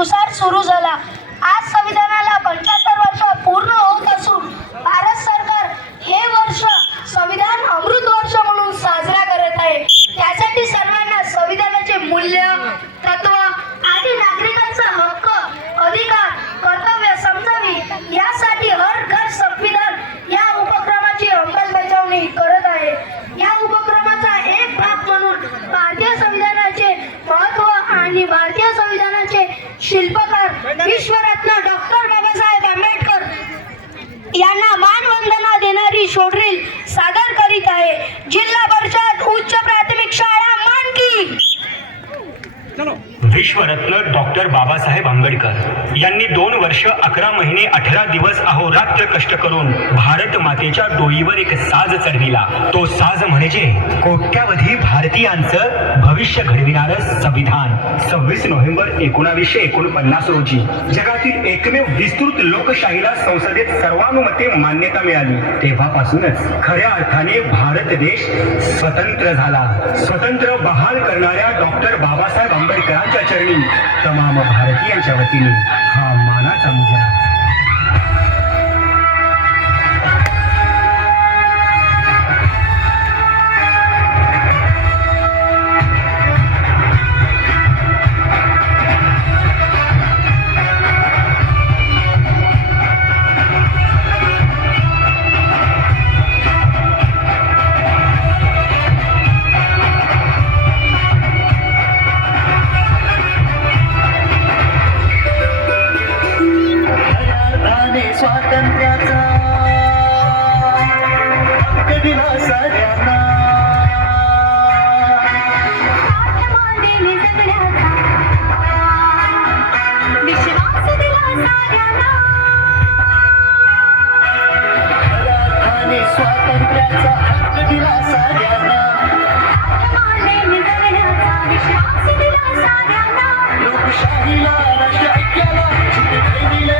नुसार सुरू झाला. आज संविधानाला 75 वर्ष पूर्ण होत असून भारत सरकार हे वर्ष संविधान अमृत वर्ष म्हणून साजरा करत आहे. त्यासाठी सर्वांना संविधानाचे मूल्य, तत्व आणि नागरिकांचा हक्क, अधिकार, कर्तव्य समजावी यासाठी हर घर संविधान या उपक्रमाची अंमलबजावणी करत आहे. या उपक्रमाचा एक भाग म्हणून भारतीय संविधानाचे महत्त्व आणि भारतीय संविधानाचे शिल्पकार विश्वरत्न डॉक्टर बाबासाहेब आंबेडकर यांना मानवंदना देणारी शॉर्ट रील सादर करीत आहे. जिल्हा परिषद उच्च प्राथमिक शाळा मानकी. विश्वरत्न डॉक्टर बाबासाहेब आंबेडकर यांनी 2 वर्ष 11 महिने 18 दिवस अहोरात्र कष्ट करून भारत मातेच्या डोईवर एक साज चढविला. तो साज म्हणजे कोट्यावधी भारतीयांचं भविष्य घडविणारं संविधान. 26 नोव्हेंबर 1949 रोजी जगातील एकमेव विस्तृत लोकशाहीला संसदेत सर्वानुमते मान्यता मिळाली. तेव्हापासूनच खऱ्या अर्थाने भारत देश स्वतंत्र झाला. स्वतंत्र बहाल करणाऱ्या डॉक्टर बाबासाहेब आंबेडकरांच्या चरणी तमाम भारतीयांच्या वतीने हा मानाचा मुजरा. स्वातंत्र्याचा हक्क दिला सगळ्यांना. विश्वास दिला सगळ्यांना. स्वातंत्र्याचा हक्क दिला सगळ्यांना. लोकशाहीला राष्ट्र ऐक्याला दिले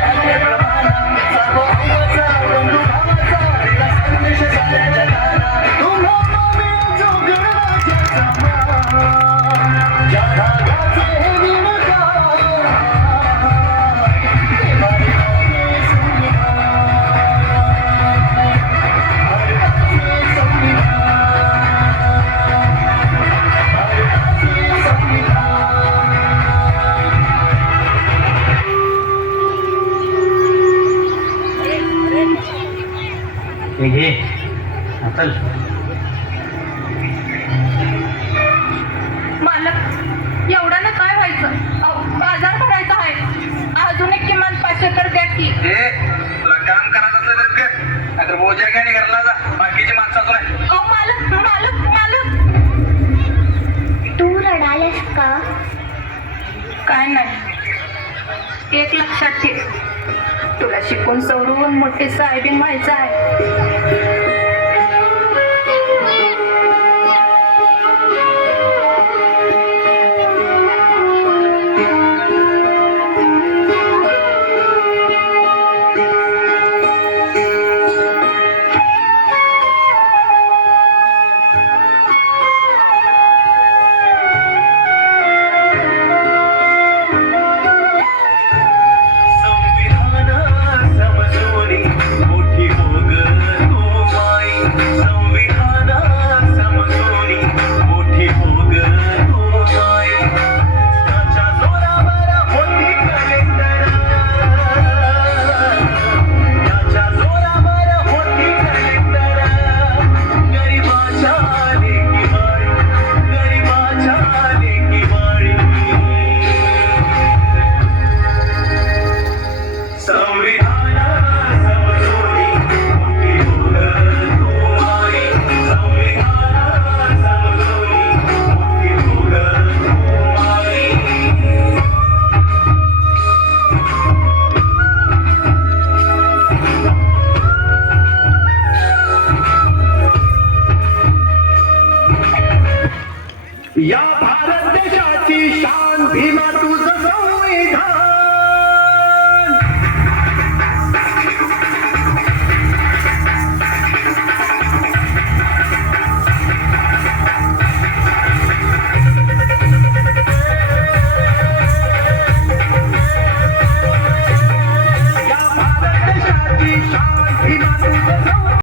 मालक, एवढं ना काय व्हायचं? बाजार भरायचा आहे. अजून एक किमान 500 तर द्या की. तुला काम करायचं असेल तर कर, नाहीतर बोजा घ्याने घरला जा. बाकीची माणसं अजून आहे. अहो मालक, मालक, मालक. तू रडायस का? काय नाही, एक लक्षात ठेव, तुला शिकून सवरून मोठे साहेबीन व्हायचं आहे. या भारत देशाची शान भीमा तुझं संविधान. देशाची शान भीमा तुझं संविधान